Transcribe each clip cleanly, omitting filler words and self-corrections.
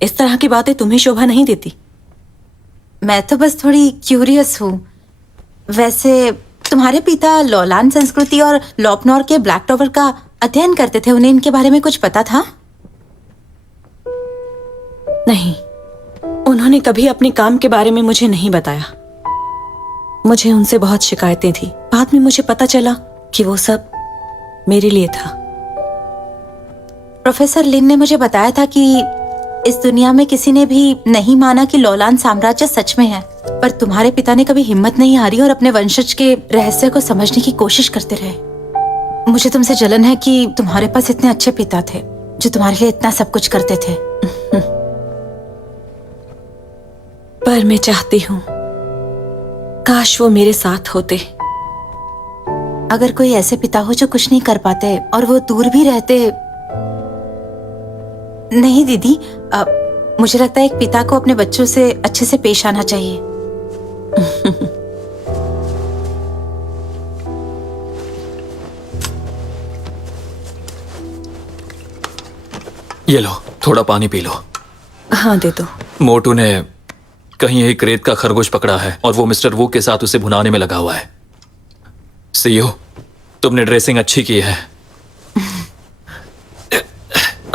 इस तरह की बातें तुम्हें शोभा नहीं देती। मैं तो बस थोड़ी क्यूरियस हूँ। वैसे तुम्हारे पिता लॉलान संस्कृति और लॉपनौर के ब्लैक टावर का अध्ययन करते थे, उन्हें इनके बारे में कुछ पता था? नहीं, उन्होंने कभी अपने काम के बारे में मुझे नहीं बताया। मुझे उनसे बहुत शिकायतें थी। बाद में मुझे पता चला कि वो सब मेरे लिए था। प्रोफेसर लिन ने मुझे बताया था कि इस दुनिया में किसी ने भी नहीं माना कि लॉलान साम्राज्य सच में है, पर तुम्हारे पिता ने कभी हिम्मत नहीं हारी और अपने वंशज के रहस्य को समझने की कोशिश करते रहे। मुझे तुमसे जलन है कि तुम्हारे पास इतने अच्छे पिता थे जो तुम्हारे लिए इतना सब कुछ करते थे। पर मैं चाहती हूँ काश वो मेरे साथ होते। अगर कोई ऐसे पिता हो जो कुछ नहीं कर पाते और वो दूर भी रहते। नहीं दीदी, मुझे लगता है एक पिता को अपने बच्चों से अच्छे से पेश आना चाहिए। ये लो, थोड़ा पानी पी लो। हाँ दे दो। मोटू ने कहीं एक रेत का खरगोश पकड़ा है और वो मिस्टर वू के साथ उसे भुनाने में लगा हुआ है। सीयू, तुमने ड्रेसिंग अच्छी की है।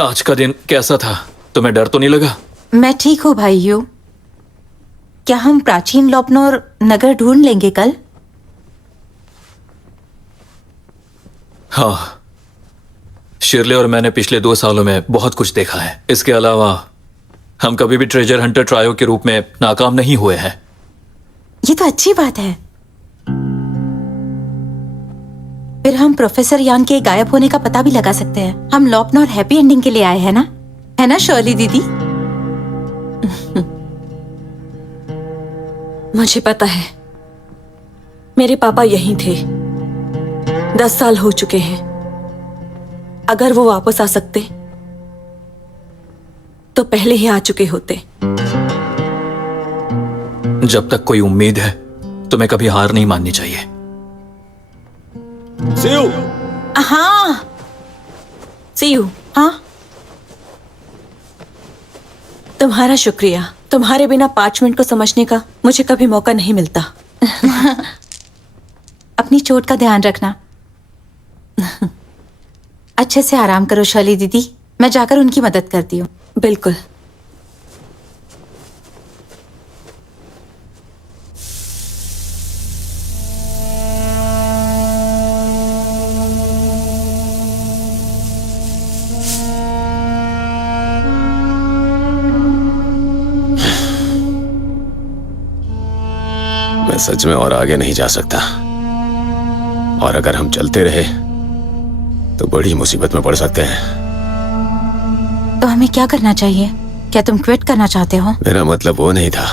आज का दिन कैसा था? तुम्हें डर तो नहीं लगा? मैं ठीक हूँ भाई यू। क्या हम प्राचीन लॉपनौर नगर ढूंढ लेंगे कल? हाँ, शिरले और मैंने पिछले 2 सालों में बहुत कुछ देखा है। इसके अलावा हम कभी भी ट्रेजर हंटर ट्रायो के रूप में नाकाम नहीं हुए हैं। ये तो अच्छी बात है। फिर हम प्रोफेसर यांग के गायब होने का पता भी लगा सकते हैं। हम लॉपनौर हैप्पी एंडिंग के लिए आए हैं ना? है ना शर्ली दीदी? मुझे पता है, मेरे पापा यहीं थे। 10 साल हो चुके हैं। अगर वो वापस आ सकते तो पहले ही आ चुके होते। जब तक कोई उम्मीद है तुम्हें कभी हार नहीं माननी चाहिए। सीयू। हाँ। सीयू, हाँ। तुम्हारा शुक्रिया। तुम्हारे बिना 5 मिनट को समझने का मुझे कभी मौका नहीं मिलता। अपनी चोट का ध्यान रखना। अच्छे से आराम करो शर्ली दीदी। मैं जाकर उनकी मदद करती हूँ। बिल्कुल। मैं सच में और आगे नहीं जा सकता, और अगर हम चलते रहे तो बड़ी मुसीबत में पड़ सकते हैं। तो हमें क्या करना चाहिए? क्या तुम क्विट करना चाहते हो? मेरा मतलब वो नहीं था।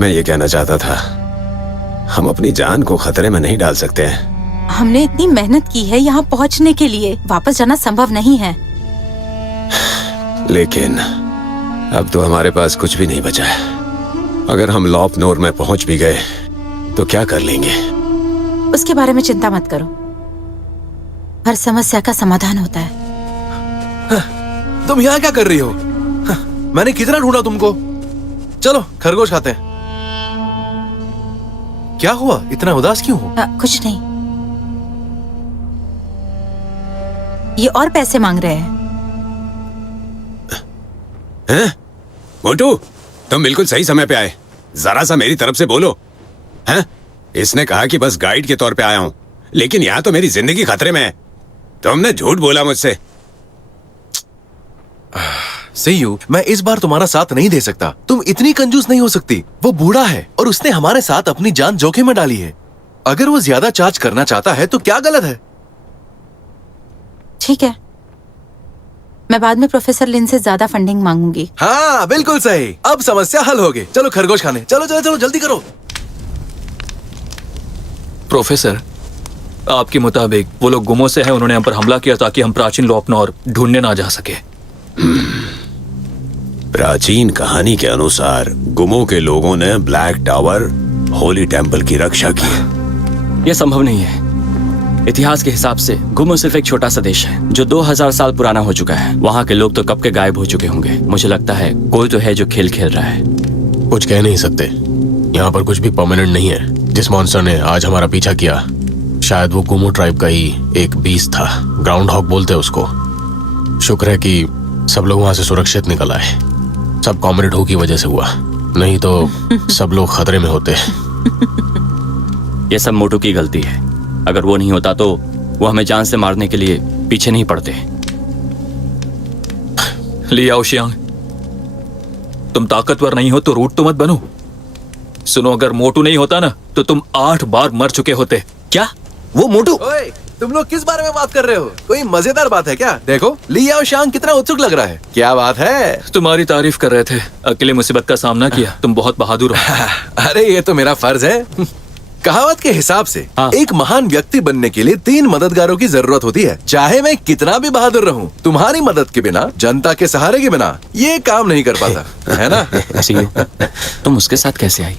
मैं ये कहना चाहता था, हम अपनी जान को खतरे में नहीं डाल सकते हैं। हमने इतनी मेहनत की है यहाँ पहुँचने के लिए। वापस जाना संभव नहीं है। लेकिन अब तो हमारे पास कुछ भी नहीं बचा है। अगर हम लॉपनौर में पहुंच भी गए तो क्या कर लेंगे? उसके बारे में चिंता मत करो। हर समस्या का समाधान होता है। तुम यहाँ क्या कर रही हो? मैंने कितना ढूंढा तुमको। चलो खरगोश खाते हैं। क्या हुआ, इतना उदास क्यों हो? कुछ नहीं। ये और पैसे मांग रहे हैं। हैं? मोटू, तुम बिल्कुल सही समय पे आए। जरा सा मेरी तरफ से बोलो। हैं? इसने कहा कि बस गाइड के तौर पे आया हूं, लेकिन यहाँ तो मेरी जिंदगी खतरे में है। तुमने झूठ बोला मुझसे। सीयू, मैं इस बार तुम्हारा साथ नहीं दे सकता। तुम इतनी कंजूस नहीं हो सकती। वो बूढ़ा है और उसने हमारे साथ अपनी जान जोखिम में डाली है। अगर वो ज्यादा चार्ज करना चाहता है तो क्या गलत है? ठीक है, मैं बाद में प्रोफेसर लिन से ज्यादा फंडिंग मांगूंगी। हाँ बिल्कुल सही। अब समस्या हल हो गई। चलो खरगोश खाने। चलो चलो चलो जल्दी करो। प्रोफेसर, आपके मुताबिक वो लोग गुमों से हैं। उन्होंने हम पर हमला किया ताकि हम प्राचीन लॉपनौर ढूंढने ना जा सके। प्राचीन कहानी के अनुसार गुमों के लोगों ने ब्लैक टावर, होली टेम्पल की रक्षा की है। यह संभव नहीं है। इतिहास के हिसाब से गुमो सिर्फ एक छोटा सा देश है जो 2000 साल पुराना हो चुका है। वहाँ के लोग तो कब के गायब हो चुके होंगे। मुझे लगता है कोई तो है जो खेल खेल रहा है। कुछ कह नहीं सकते, यहाँ पर कुछ भी परमानेंट नहीं है। जिस मॉन्स्टर ने आज हमारा पीछा किया शायद वो गुमो ट्राइब का ही एक बीस्ट था। ग्राउंड हॉग बोलते हैं उसको। शुक्र है कि सब लोग वहां से सुरक्षित निकल आए। सब कॉमरेड हो की वजह से हुआ, नहीं तो सब लोग खतरे में होते। ये सब मोटू की गलती है। अगर वो नहीं होता तो वो हमें जान से मारने के लिए पीछे नहीं पड़ते। लियाओ शियांग, तुम ताकतवर नहीं हो तो रूट तो मत बनो। सुनो, अगर मोटू नहीं होता ना तो तुम 8 बार मर चुके होते। क्या वो मोटू? ओए, तुम लोग किस बारे में बात कर रहे हो? कोई मजेदार बात है क्या? देखो लियाओ शांग कितना उत्सुक लग रहा है। क्या बात है? तुम्हारी तारीफ कर रहे थे। अकेले मुसीबत का सामना किया। तुम बहुत बहादुर हो। अरे ये तो मेरा फर्ज है। कहावत के हिसाब से हाँ। एक महान व्यक्ति बनने के लिए 3 मददगारों की जरूरत होती है। चाहे मैं कितना भी बहादुर रहूं, तुम्हारी मदद के बिना, जनता के सहारे के बिना ये काम नहीं कर पाता, है ना? सीयू, तुम उसके साथ कैसे आई?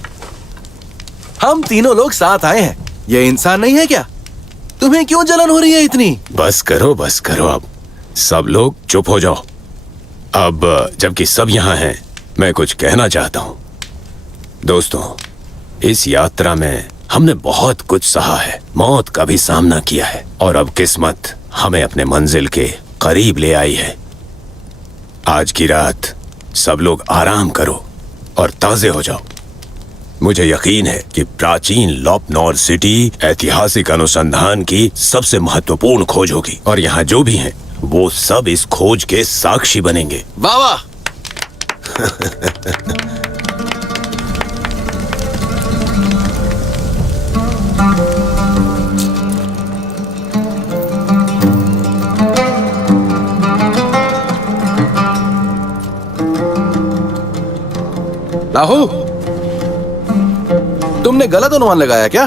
हम तीनों लोग साथ आए हैं। ये इंसान नहीं है क्या? तुम्हें क्यों जलन हो रही है इतनी? बस करो अब। सब लोग चुप हो जाओ। अब जबकि सब यहाँ हैं, मैं कुछ कहना चाहता हूँ। दोस्तों, इस यात्रा में हमने बहुत कुछ सहा है, मौत का भी सामना किया है, और अब किस्मत हमें अपने मंजिल के करीब ले आई है। आज की रात सब लोग आराम करो और ताजे हो जाओ। मुझे यकीन है कि प्राचीन लॉपनॉर सिटी ऐतिहासिक अनुसंधान की सबसे महत्वपूर्ण खोज होगी, और यहाँ जो भी हैं वो सब इस खोज के साक्षी बनेंगे। वाह वाह। लाहू, तुमने गलत अनुमान लगाया क्या?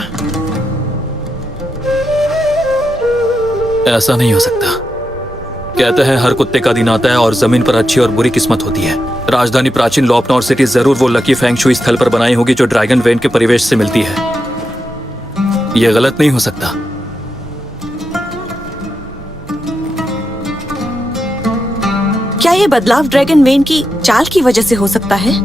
ऐसा नहीं हो सकता। कहते हैं हर कुत्ते का दिन आता है और जमीन पर अच्छी और बुरी किस्मत होती है। राजधानी प्राचीन लॉपनॉर सिटी जरूर वो लकी फेंग शुई स्थल पर बनाई होगी जो ड्रैगन वेन के परिवेश से मिलती है। यह गलत नहीं हो सकता। क्या ये बदलाव ड्रैगन वेन की चाल की वजह से हो सकता है?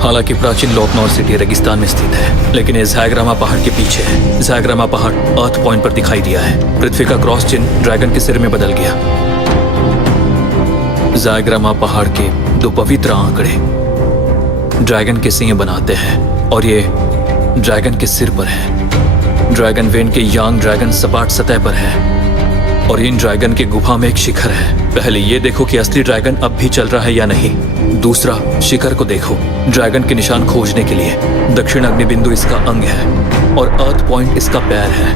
हालांकि प्राचीन लॉपनॉर सिटी रेगिस्तान में स्थित है, लेकिन ये ज़ायग्रामा पहाड़ के पीछे है। ज़ायग्रामा पहाड़ अर्थ पॉइंट पर दिखाई दिया है। पृथ्वी का क्रॉस चिन्ह ड्रैगन के सिर में बदल गया। ज़ायग्रामा पहाड़ के 2 पवित्र आंकड़े ड्रैगन के सिंह बनाते हैं, और ये ड्रैगन के सिर पर है। ड्रैगन वेन के यांग ड्रैगन सपाट सतह पर है, और इन ड्रैगन के गुफा में एक शिखर है। पहले ये देखो कि असली ड्रैगन अब भी चल रहा है या नहीं। दूसरा, शिखर को देखो। ड्रैगन के निशान खोजने के लिए दक्षिण अग्निबिंदु इसका अंग है और अर्थ पॉइंट इसका पैर है।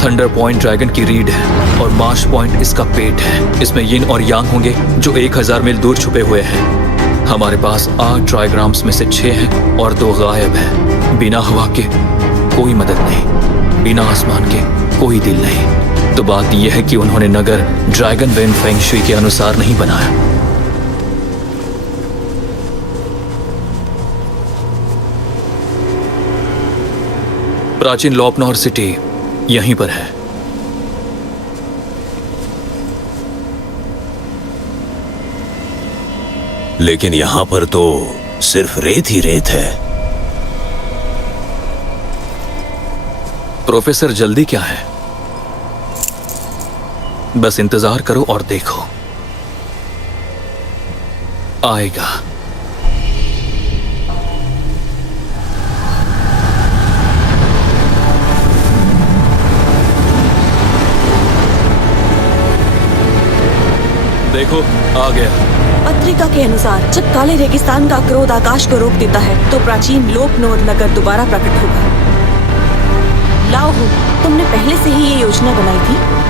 थंडर पॉइंट ड्रैगन की रीढ़ है और मार्श पॉइंट इसका पेट है। इसमें यिन और यांग होंगे जो 1000 मील दूर छुपे हुए हैं। हमारे पास 8 ट्राइग्राम्स में से 6 हैं और 2 गायब हैं। बिना हवा के कोई मदद नहीं, बिना आसमान के कोई दिल नहीं। तो बात यह है कि उन्होंने नगर ड्रैगन वेन फेंग शुई के अनुसार नहीं बनाया। प्राचीन लॉपनॉर सिटी यहीं पर है। लेकिन यहाँ पर तो सिर्फ रेत ही रेत है। प्रोफेसर, जल्दी क्या है? बस इंतजार करो और देखो, आएगा। देखो आ गया। पत्रिका के अनुसार जब काले रेगिस्तान का क्रोध आकाश को रोक देता है तो प्राचीन लोकनोर नगर दोबारा प्रकट होगा। लाओ हूँ, तुमने पहले से ही ये योजना बनाई थी।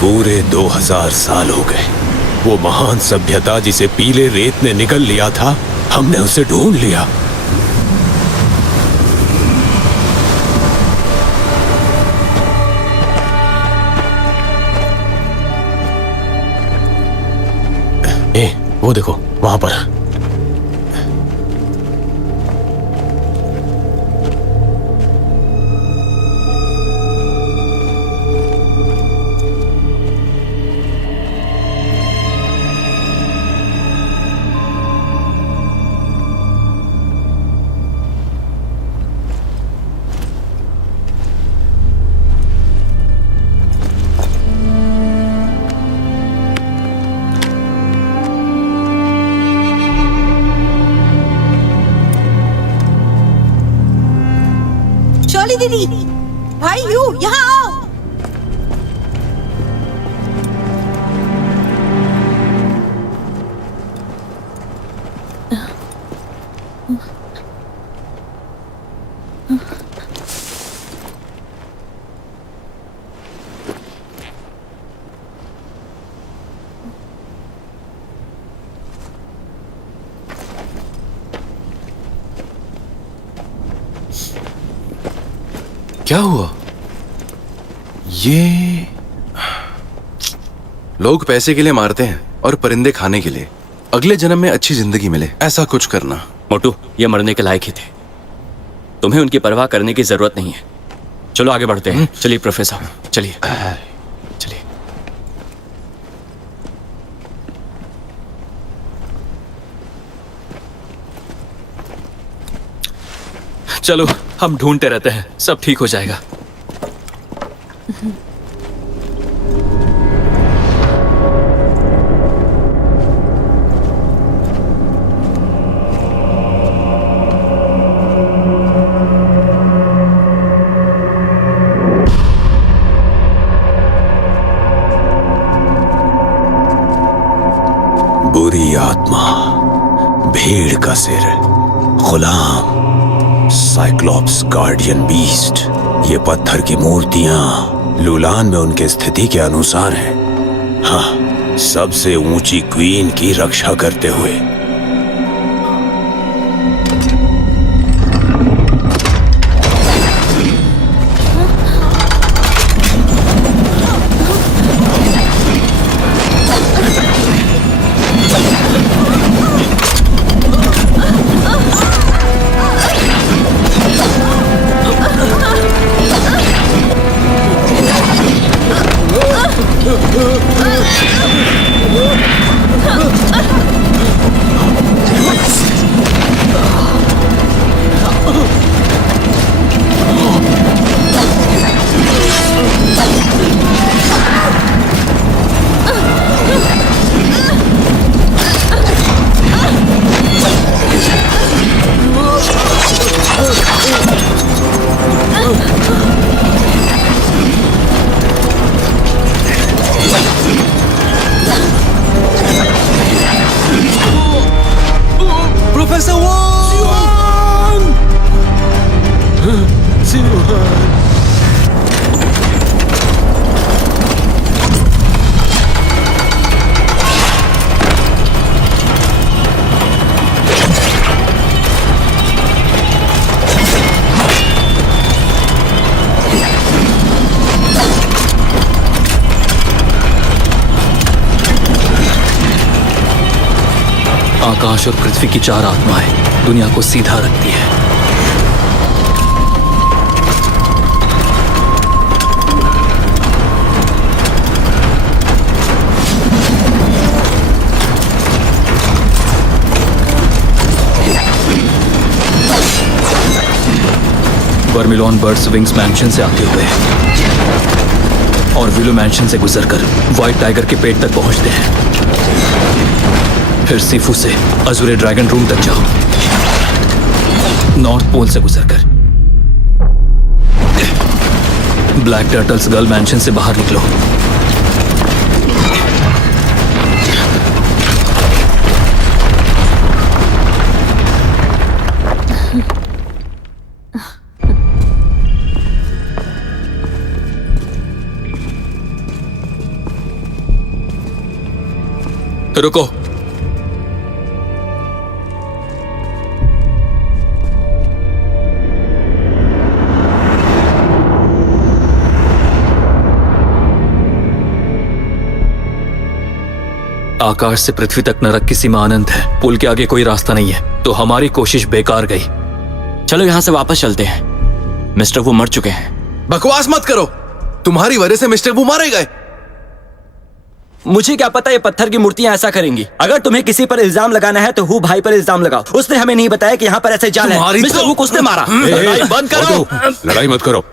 पूरे 2000 साल हो गए। वो महान सभ्यता जिसे पीले रेत ने निगल लिया था, हमने उसे ढूंढ लिया। वो देखो वहां पर। दीदी, भाई यू यहाँ आओ। क्या हुआ? ये लोग पैसे के लिए मारते हैं और परिंदे खाने के लिए। अगले जन्म में अच्छी जिंदगी मिले, ऐसा कुछ करना। मोटू, ये मरने के लायक ही थे। तुम्हें उनकी परवाह करने की जरूरत नहीं है। चलो आगे बढ़ते हैं। चलिए प्रोफेसर, चलिए चलिए। चलो, हम ढूंढते रहते हैं, सब ठीक हो जाएगा। बुरी आत्मा, भीड़ का सिर, गुलाम, साइक्लोप्स, गार्डियन बीस्ट, ये पत्थर की मूर्तियां लुलान में उनके स्थिति के अनुसार हैं। हाँ, सबसे ऊंची क्वीन की रक्षा करते हुए। आकाश और पृथ्वी की 4 आत्माएं दुनिया को सीधा रखती है। बर्मिलोन बर्ड्स विंग्स मैंशन से आते हुए और विलो मैंशन से गुजरकर व्हाइट टाइगर के पेट तक पहुंचते हैं। फिर सीफू से अजूरे ड्रैगन रूम तक जाओ, नॉर्थ पोल से गुजरकर ब्लैक टर्टल्स गर्ल मैंशन से बाहर निकलो। रुको, आकाश से पृथ्वी तक नरक की सीमा अनंत है। पुल के आगे कोई रास्ता नहीं है, तो हमारी कोशिश बेकार गई। चलो यहाँ से वापस चलते हैं। मिस्टर वो मर चुके हैं। बकवास मत करो, तुम्हारी वजह से मिस्टर वो मारे गए। मुझे क्या पता ये पत्थर की मूर्तियां ऐसा करेंगी। अगर तुम्हें किसी पर इल्जाम लगाना है तो हु भाई पर इल्जाम लगाओ। उसने हमें नहीं बताया कि यहाँ पर ऐसे जाल है। मिस्टर हुक उसने मारा। लड़ाई बंद करो, लड़ाई मत करो।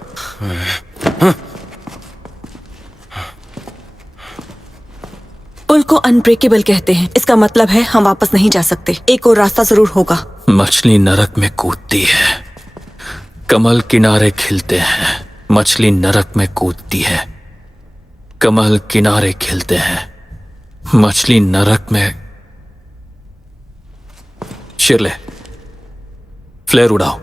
पुल को अनब्रेकेबल कहते हैं। इसका मतलब है हम वापस नहीं जा सकते। एक और रास्ता जरूर होगा। मछली नरक में कूदती है, कमल किनारे खिलते हैं। मछली नरक में कूदती है, कमल किनारे खिलते हैं। मछली नरक में। शिरले, फ्लेयर उड़ाओ।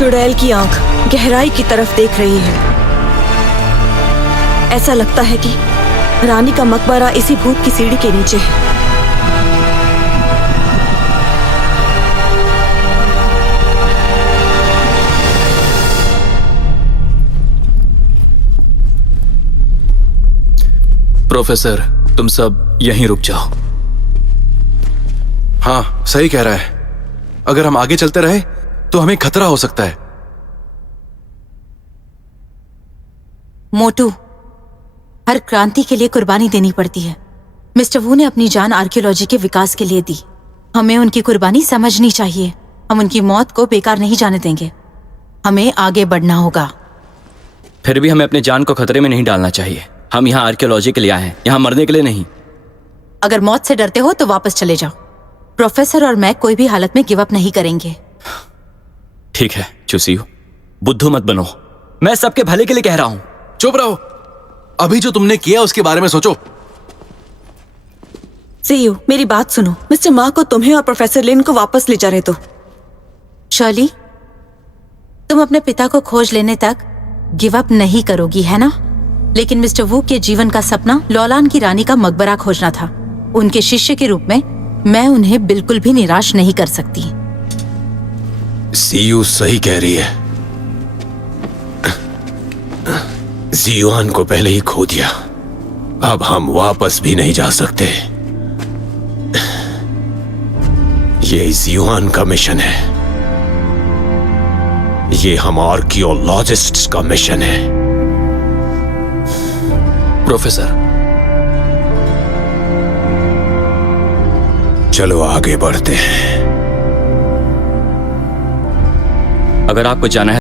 चुड़ैल की आंख गहराई की तरफ देख रही है। ऐसा लगता है कि रानी का मकबरा इसी भूत की सीढ़ी के नीचे है। प्रोफेसर, तुम सब यहीं रुक जाओ। हाँ, सही कह रहा है। अगर हम आगे चलते रहे तो हमें खतरा हो सकता है। मोटू, हर क्रांति के लिए कुर्बानी देनी पड़ती है। मिस्टर वू ने अपनी जान आर्कियोलॉजी के विकास के लिए दी। हमें उनकी कुर्बानी समझनी चाहिए। हम उनकी मौत को बेकार नहीं जाने देंगे। हमें आगे बढ़ना होगा। फिर भी हमें अपने जान को खतरे में नहीं डालना चाहिए। हम यहाँ आर्कियोलॉजी के लिए आए हैं, यहाँ मरने के लिए नहीं। अगर मौत से डरते हो तो वापस चले जाओ। प्रोफेसर और मैं कोई भी हालत में गिव अप नहीं करेंगे। ठीक है चूसियो, बुद्धू मत बनो। मैं सबके भले के लिए कह रहा हूं। चुप रहो। अभी जो तुमने किया उसके बारे में सोचो। सीयू, मेरी बात सुनो। मिस्टर मा को तुम्हें और प्रोफेसर लिन को वापस ले जा रहे तो। शर्ली, तुम अपने पिता को खोज लेने तक गिव अप नहीं करोगी, है ना? लेकिन मिस्टर वू के जीवन का सपना लौलान की रानी का मकबरा खोजना था। उनके शिष्य के रूप में मैं उन्हें बिल्कुल भी निराश नहीं कर सकती। सीयू सही कह रही है। जियुआन को पहले ही खो दिया, अब हम वापस भी नहीं जा सकते। ये जियुआन का मिशन है, ये हम आर्कियोलॉजिस्ट्स का मिशन है। प्रोफेसर, चलो आगे बढ़ते हैं। अगर आपको जाना है